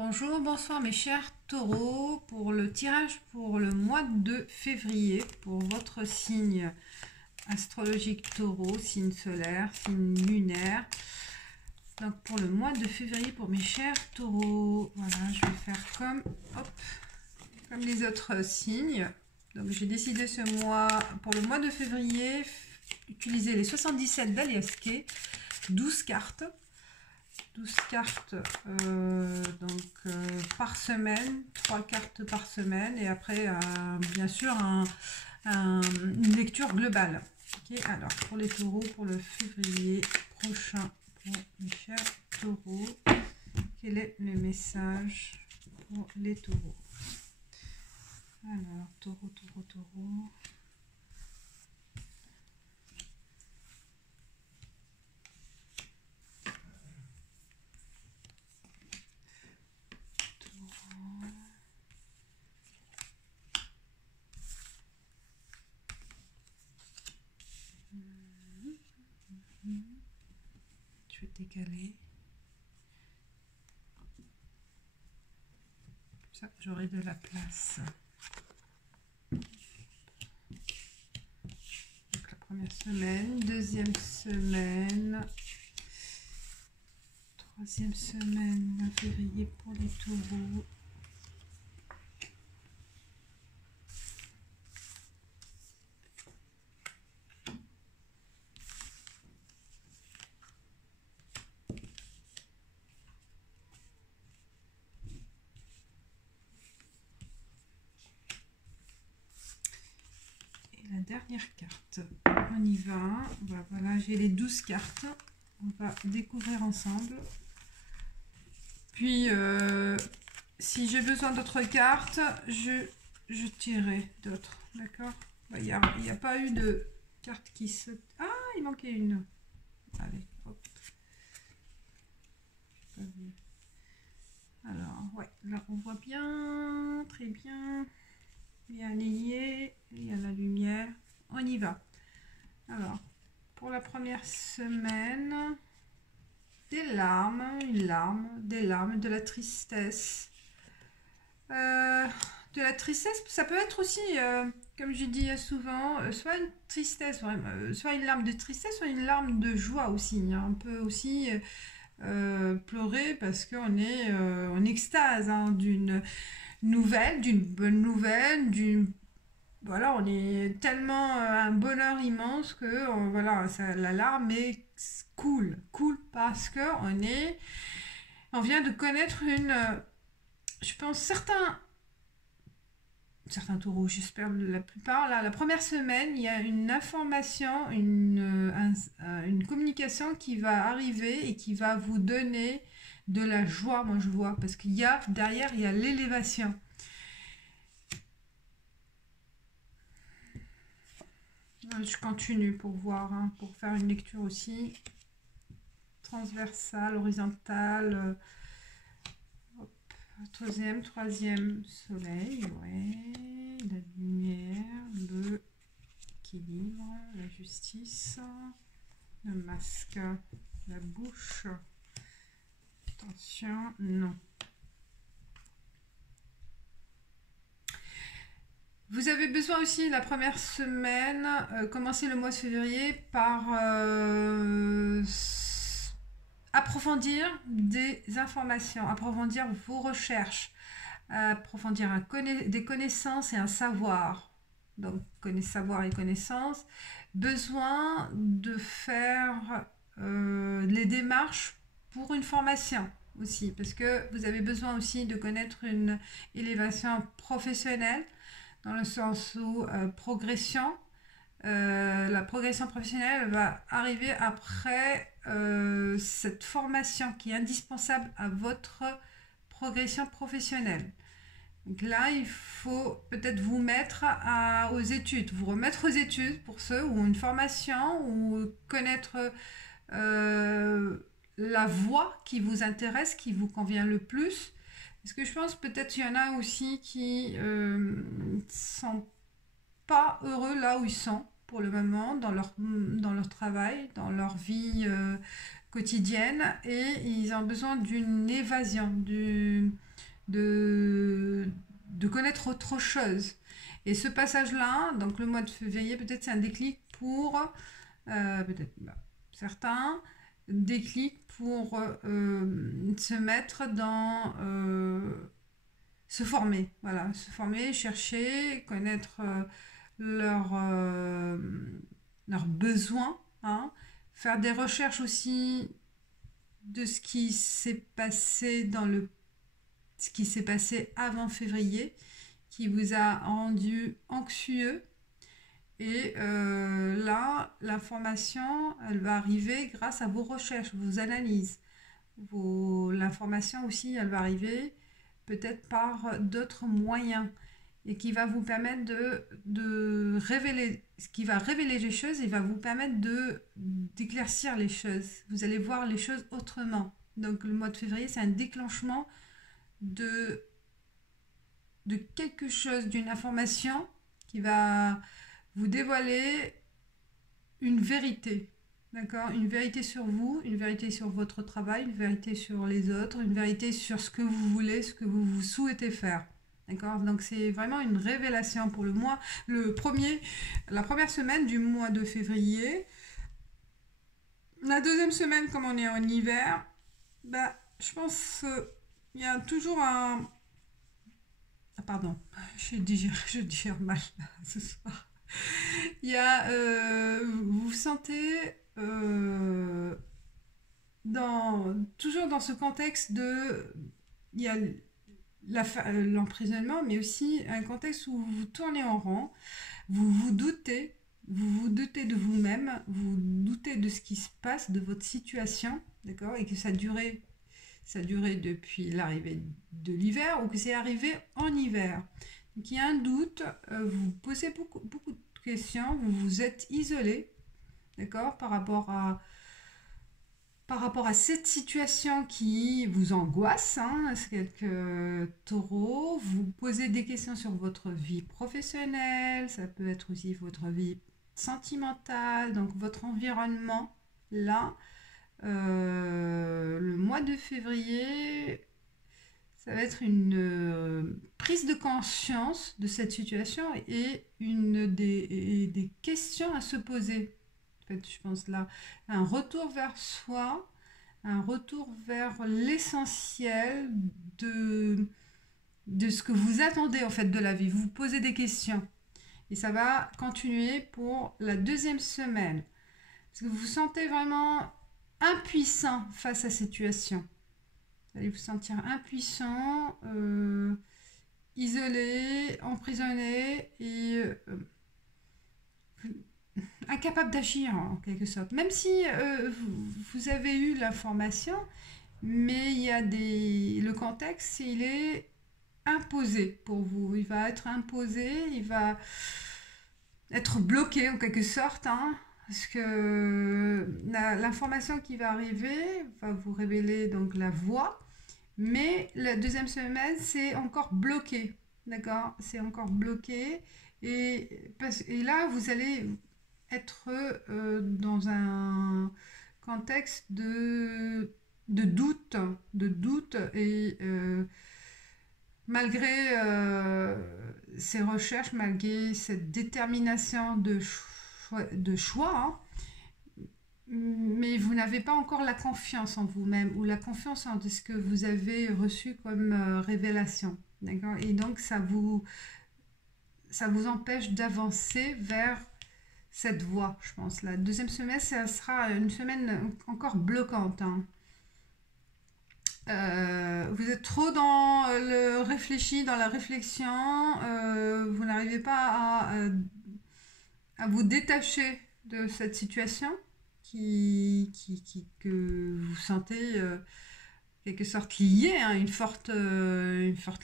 Bonjour, bonsoir mes chers taureaux, pour le tirage pour le mois de février, pour votre signe astrologique taureau, signe solaire, signe lunaire. Donc pour le mois de février pour mes chers taureaux, voilà, je vais faire comme les autres signes. Donc j'ai décidé ce mois, pour le mois de février, utiliser les 77 d'Aliasqué, 12 cartes. 12 cartes par semaine, 3 cartes par semaine et après bien sûr une lecture globale. Okay, alors pour les taureaux, pour le février prochain, pour mes chers taureaux, quel est le message pour les taureaux? Alors taureau. Je vais décaler. Ça, j'aurai de la place. Donc la première semaine, deuxième semaine, troisième semaine, février pour les taureaux. Dernière carte, on y va. Voilà, j'ai les 12 cartes, on va découvrir ensemble. Puis si j'ai besoin d'autres cartes, je tirerai d'autres, d'accord. Il n'y a pas eu de carte qui se... Ah, il manquait une. Allez, hop. Alors, ouais, là on voit bien, très bien. Il y a lié, il y a la lumière, on y va. Alors, pour la première semaine, des larmes, des larmes, de la tristesse. De la tristesse, ça peut être aussi, comme je dis souvent, soit une tristesse, soit une larme de tristesse, soit une larme de joie aussi. Hein. On peut aussi pleurer parce qu'on est en extase d'une nouvelle, d'une bonne nouvelle, voilà, on est tellement un bonheur immense que voilà, la larme est cool parce que on vient de connaître je pense certains taureaux, j'espère la plupart, là, la première semaine, il y a une information, une communication qui va arriver et qui va vous donner de la joie, moi je vois, parce qu'il y a derrière, il y a l'élévation. Je continue pour voir, hein, pour faire une lecture aussi transversale, horizontale. Troisième soleil, ouais, la lumière, l'équilibre, la justice, le masque, la bouche. Attention, non. Vous avez besoin aussi, la première semaine, commencer le mois de février par approfondir des informations, approfondir vos recherches, approfondir des connaissances et un savoir. Donc, savoir et connaissances. Besoin de faire les démarches pour une formation aussi, parce que vous avez besoin aussi de connaître une élévation professionnelle, dans le sens où progression, la progression professionnelle va arriver après cette formation qui est indispensable à votre progression professionnelle. Donc là, il faut peut-être vous mettre aux études, vous remettre aux études pour ceux ou une formation ou connaître la voie qui vous intéresse, qui vous convient le plus. Parce que je pense peut-être qu'il y en a aussi qui sont pas heureux là où ils sont pour le moment, dans leur travail, dans leur vie quotidienne, et ils ont besoin d'une évasion, de connaître autre chose. Et ce passage-là, donc le mois de février, peut-être c'est un déclic pour, peut-être certains, déclic pour se mettre dans, se former, voilà, se former, chercher, connaître leurs leurs besoins, hein, faire des recherches aussi de ce qui s'est passé ce qui s'est passé avant février, qui vous a rendu anxieux. Et là, l'information, elle va arriver grâce à vos recherches, vos analyses. L'information aussi, elle va arriver peut-être par d'autres moyens et qui va vous permettre de révéler, ce qui va révéler les choses et va vous permettre d'éclaircir les choses. Vous allez voir les choses autrement. Donc le mois de février, c'est un déclenchement de, de quelque chose, d'une information qui va vous dévoiler une vérité. D'accord? Une vérité sur vous, une vérité sur votre travail, une vérité sur les autres, une vérité sur ce que vous voulez, ce que vous souhaitez faire. D'accord? Donc c'est vraiment une révélation pour le mois, la première semaine du mois de février. La deuxième semaine, comme on est en hiver, bah, je pense qu'il y a toujours un... Ah, pardon, je digère mal ce soir. Il y a, vous vous sentez toujours dans ce contexte de, il y a l'emprisonnement, mais aussi un contexte où vous tournez en rond, vous vous doutez de vous-même, vous doutez de ce qui se passe, de votre situation, d'accord, et que ça durait depuis l'arrivée de l'hiver ou que c'est arrivé en hiver. Donc il y a un doute, vous posez beaucoup de questions, vous vous êtes isolé, d'accord, par rapport à cette situation qui vous angoisse, hein, quelques taureaux, vous posez des questions sur votre vie professionnelle, ça peut être aussi votre vie sentimentale, donc votre environnement. Là, le mois de février, ça va être une prise de conscience de cette situation et des questions à se poser. En fait, je pense là, un retour vers soi, un retour vers l'essentiel de ce que vous attendez en fait de la vie. Vous vous posez des questions. Et ça va continuer pour la deuxième semaine. Parce que vous vous sentez vraiment impuissant face à cette situation. Vous allez vous sentir impuissant, isolé, emprisonné et incapable d'agir en quelque sorte. Même si vous avez eu l'information, mais il y a le contexte, il est imposé pour vous. Il va être imposé, il va être bloqué en quelque sorte, hein, parce que l'information qui va arriver va vous révéler donc la voie, mais la deuxième semaine c'est encore bloqué, d'accord, c'est encore bloqué et là vous allez être dans un contexte de doute et malgré ces recherches, malgré cette détermination de choix, hein, mais vous n'avez pas encore la confiance en vous-même ou la confiance en ce que vous avez reçu comme révélation. D'accord? Et donc, ça vous empêche d'avancer vers cette voie, je pense. La deuxième semaine, ça sera une semaine encore bloquante, hein. Vous êtes trop dans le réfléchi, dans la réflexion, vous n'arrivez pas à vous détacher de cette situation que vous sentez quelque sorte liée, hein, une forte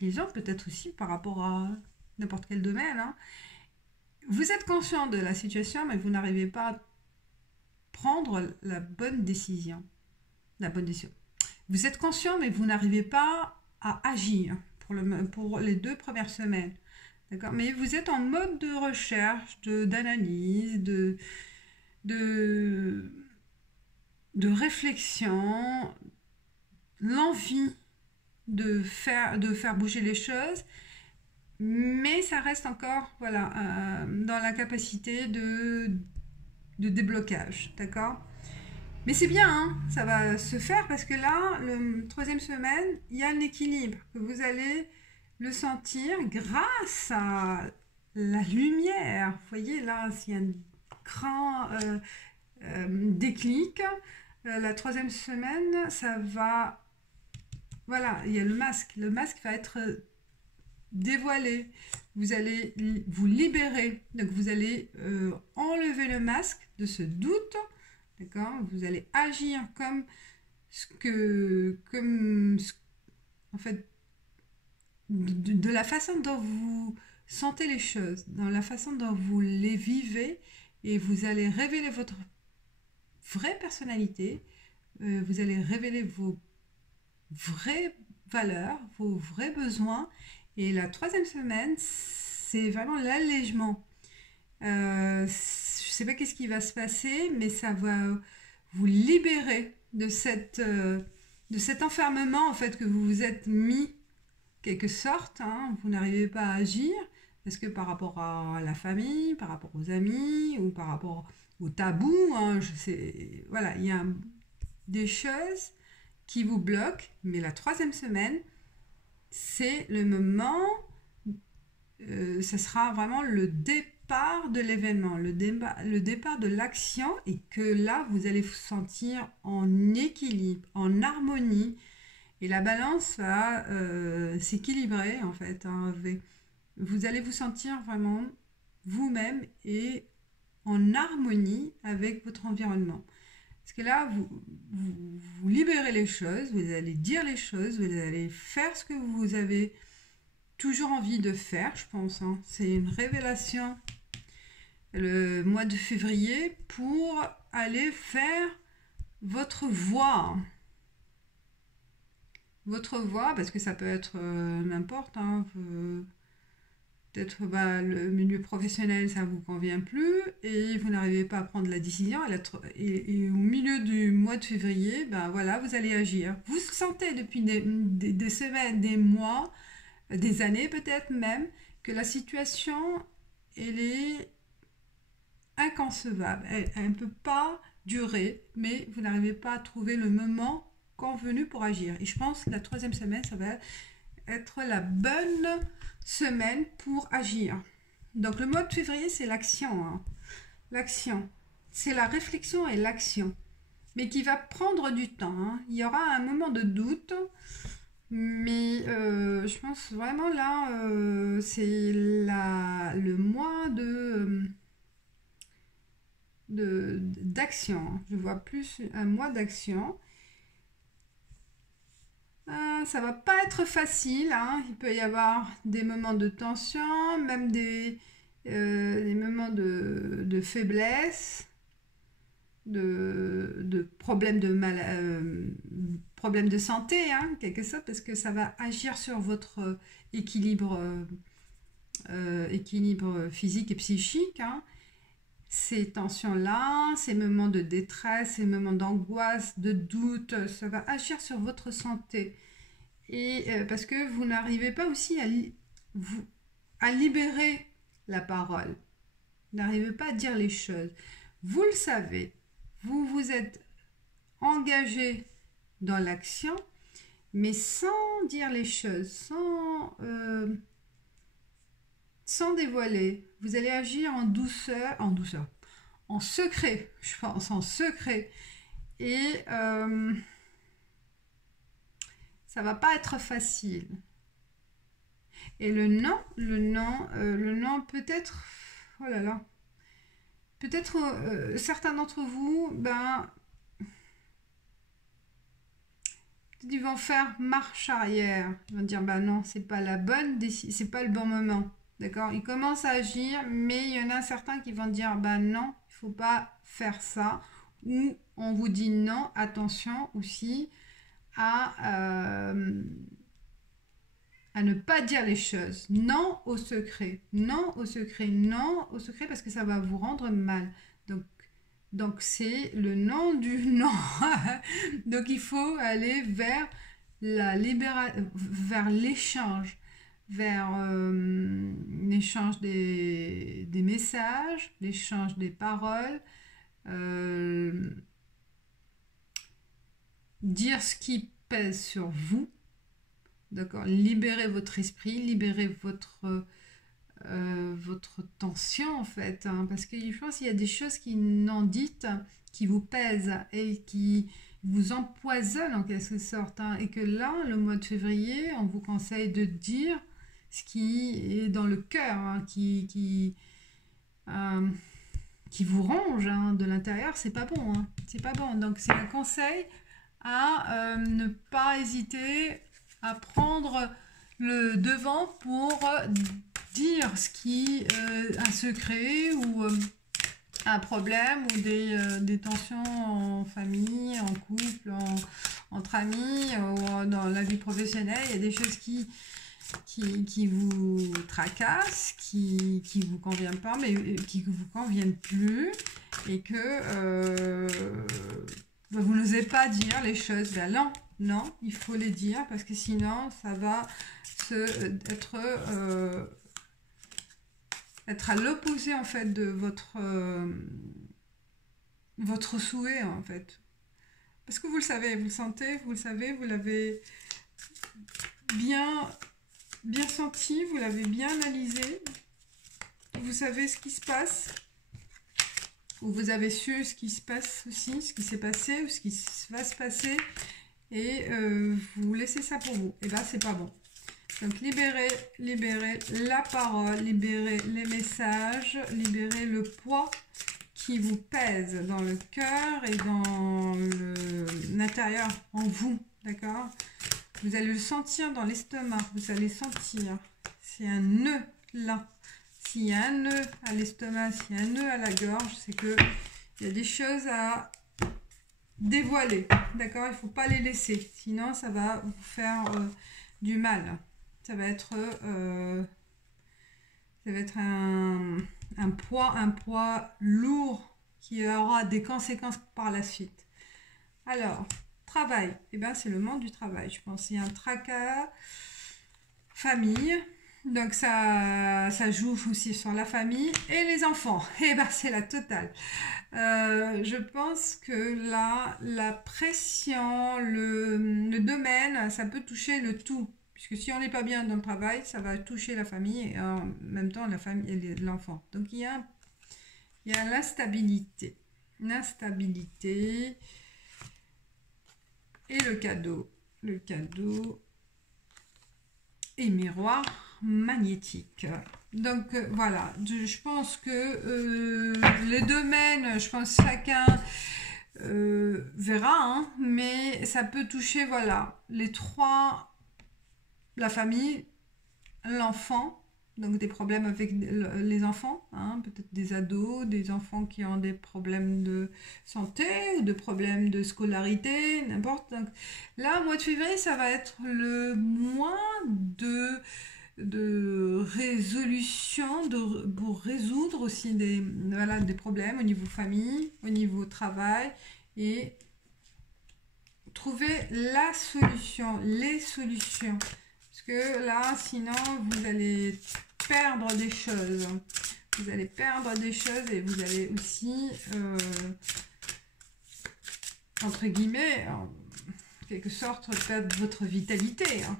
liaison peut-être aussi par rapport à n'importe quel domaine, hein. Vous êtes conscient de la situation, mais vous n'arrivez pas à prendre la bonne décision. La bonne décision. Vous êtes conscient, mais vous n'arrivez pas à agir pour les 2 premières semaines. D'accord? Mais vous êtes en mode de recherche, d'analyse, de réflexion, l'envie de faire bouger les choses, mais ça reste encore voilà, dans la capacité de déblocage, d'accord? Mais c'est bien, hein, ça va se faire parce que là, le troisième semaine, il y a un équilibre que vous allez le sentir grâce à la lumière. Vous voyez, là, s'il y a un grand déclic, la troisième semaine, ça va... Voilà, il y a le masque. Le masque va être dévoilé. Vous allez vous libérer. Donc, vous allez enlever le masque de ce doute. D'accord? Vous allez agir comme en fait, de la façon dont vous sentez les choses, dans la façon dont vous les vivez, et vous allez révéler votre vraie personnalité, vous allez révéler vos vraies valeurs, vos vrais besoins. Et la troisième semaine, c'est vraiment l'allègement. Je ne sais pas qu'est-ce qui va se passer, mais ça va vous libérer de cet enfermement en fait que vous vous êtes mis, quelque sorte. Hein, vous n'arrivez pas à agir parce que par rapport à la famille, par rapport aux amis ou par rapport au tabou, hein, voilà, il y a des choses qui vous bloquent. Mais la troisième semaine, c'est le moment, ce sera vraiment le départ de l'événement, le départ de l'action, et que là, vous allez vous sentir en équilibre, en harmonie, et la balance va s'équilibrer en fait. Hein, vous allez vous sentir vraiment vous-même et en harmonie avec votre environnement. Parce que là, vous libérez les choses, vous allez dire les choses, vous allez faire ce que vous avez toujours envie de faire, je pense. Hein. C'est une révélation le mois de février pour aller faire votre voie. Votre voie, parce que ça peut être n'importe. Hein, peut-être le milieu professionnel, ça ne vous convient plus et vous n'arrivez pas à prendre la décision. Et au milieu du mois de février, ben voilà, vous allez agir. Vous sentez depuis des semaines, des mois, des années peut-être même, que la situation, elle est inconcevable. Elle ne peut pas durer, mais vous n'arrivez pas à trouver le moment convenu pour agir. Et je pense que la troisième semaine, ça va être la bonne semaine pour agir. Donc le mois de février, c'est l'action. Hein. L'action. C'est la réflexion et l'action. Mais qui va prendre du temps. Hein. Il y aura un moment de doute. Mais je pense vraiment là, c'est le mois d'action. Je vois plus un mois d'action. Ça va pas être facile, hein. Il peut y avoir des moments de tension, même des moments de faiblesse, de problèmes problèmes de santé, hein, quelque sorte, parce que ça va agir sur votre équilibre physique et psychique. Hein. Ces tensions-là, ces moments de détresse, ces moments d'angoisse, de doute, ça va agir sur votre santé. Et parce que vous n'arrivez pas aussi à libérer la parole. Vous n'arrivez pas à dire les choses. Vous le savez, vous vous êtes engagé dans l'action, mais sans dire les choses, sans dévoiler. Vous allez agir en douceur, en secret, je pense, en secret. Et ça va pas être facile. Et le non, peut-être, oh là là, peut-être certains d'entre vous, ils vont faire marche arrière. Ils vont dire, non, c'est pas la bonne décision, c'est pas le bon moment. D'accord? Ils commencent à agir, mais il y en a certains qui vont dire, non, il faut pas faire ça. Ou on vous dit non, attention aussi à ne pas dire les choses. Non au secret. Non au secret. Non au secret parce que ça va vous rendre mal. Donc c'est le nom du non. Donc il faut aller vers vers l'échange, vers l'échange des messages, l'échange des paroles, euh, dire ce qui pèse sur vous, d'accord? Libérez votre esprit, libérez votre tension en fait, hein, parce que je pense qu'il y a des choses qui n'en dites, qui vous pèsent et qui vous empoisonnent en quelque sorte, hein, et que là, le mois de février, on vous conseille de dire ce qui est dans le cœur, hein, euh, qui vous ronge, hein, de l'intérieur, c'est pas bon, hein, c'est pas bon. Donc c'est un conseil à ne pas hésiter à prendre le devant pour dire ce qui un secret ou un problème ou des tensions en famille, en couple, entre amis ou dans la vie professionnelle. Il y a des choses qui vous tracassent, qui vous conviennent pas, mais qui vous conviennent plus et que vous n'osez pas dire les choses. Ben non, non, il faut les dire parce que sinon ça va être à l'opposé en fait de votre souhait en fait. Parce que vous le savez, vous le sentez, vous le savez, vous l'avez bien senti, vous l'avez bien analysé, vous savez ce qui se passe, ou vous avez su ce qui se passe aussi, ce qui s'est passé ou ce qui va se passer, et vous laissez ça pour vous. Et ben c'est pas bon. Donc libérez la parole, libérez les messages, libérez le poids qui vous pèse dans le cœur et dans l'intérieur, en vous, d'accord? Vous allez le sentir dans l'estomac, vous allez sentir, c'est un nœud là. S'il y a un nœud à l'estomac, s'il y a un nœud à la gorge, c'est que il y a des choses à dévoiler, d'accord? Il ne faut pas les laisser, sinon ça va vous faire du mal. Ça va être un poids lourd qui aura des conséquences par la suite. Alors, travail, eh ben, c'est le monde du travail, je pense. Il y a un tracas, famille, donc ça joue aussi sur la famille et les enfants. Eh ben, c'est la totale. Je pense que là, la pression, le domaine, ça peut toucher le tout. Puisque si on n'est pas bien dans le travail, ça va toucher la famille et en même temps la famille et l'enfant. Donc il y a l'instabilité. L'instabilité et le cadeau. Le cadeau et miroir magnétique. Donc voilà, je pense que les domaines, je pense chacun verra, hein, mais ça peut toucher, voilà, les trois. La famille, l'enfant, donc des problèmes avec les enfants, hein, peut-être des ados, des enfants qui ont des problèmes de santé ou de problèmes de scolarité, n'importe. Donc là, au mois de février, ça va être le mois de résolution, pour résoudre aussi des problèmes au niveau famille, au niveau travail et trouver la solution, les solutions. Parce que là, sinon, vous allez perdre des choses. Vous allez perdre des choses et vous allez aussi, entre guillemets, en quelque sorte, perdre votre vitalité, hein,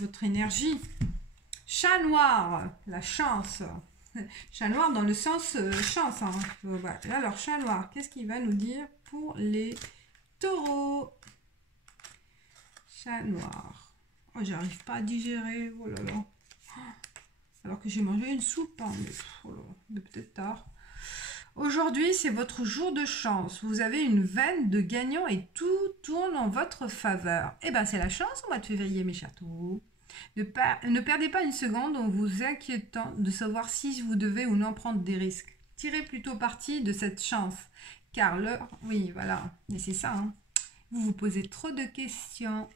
votre énergie. Chat noir, la chance. Chat noir dans le sens chance. Hein. Voilà. Alors, chat noir, qu'est-ce qu'il va nous dire pour les taureaux? Chat noir. Oh, j'arrive pas à digérer. Oh là là. Alors que j'ai mangé une soupe. Hein, mais peut-être tard. Aujourd'hui, c'est votre jour de chance. Vous avez une veine de gagnant et tout tourne en votre faveur. Eh bien, c'est la chance au mois de février, mes chers taureaux. Ne perdez pas une seconde en vous inquiétant de savoir si vous devez ou non prendre des risques. Tirez plutôt parti de cette chance. Car l'heure... Oui, voilà. Mais c'est ça. Hein. Vous vous posez trop de questions.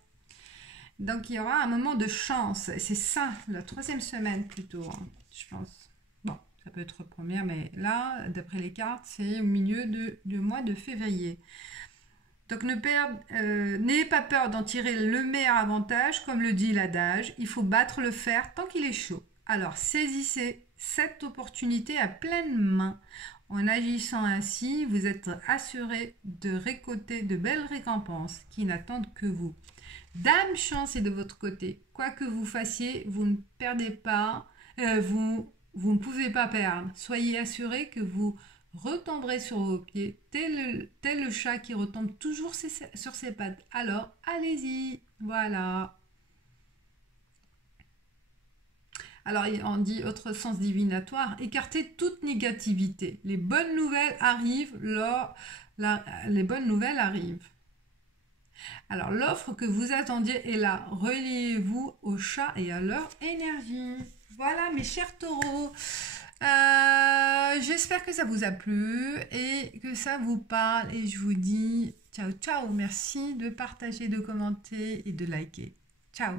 Donc, il y aura un moment de chance. C'est ça, la 3e semaine plutôt, hein, je pense. Bon, ça peut être première, mais là, d'après les cartes, c'est au milieu du mois de février. Donc n'ayez pas peur d'en tirer le meilleur avantage, comme le dit l'adage, il faut battre le fer tant qu'il est chaud. Alors saisissez cette opportunité à pleine main. En agissant ainsi, vous êtes assuré de récolter de belles récompenses qui n'attendent que vous. Dame Chance est de votre côté. Quoi que vous fassiez, vous ne perdez pas, vous ne pouvez pas perdre. Soyez assuré que vous retomberez sur vos pieds, tel le chat qui retombe toujours sur ses pattes. Alors, allez-y, voilà. Alors, on dit autre sens divinatoire, écartez toute négativité. Les bonnes nouvelles arrivent les bonnes nouvelles arrivent. Alors, l'offre que vous attendiez est là. Reliez-vous aux chats et à leur énergie. Voilà, mes chers taureaux. J'espère que ça vous a plu et que ça vous parle. Et je vous dis ciao, ciao. Merci de partager, de commenter et de liker. Ciao.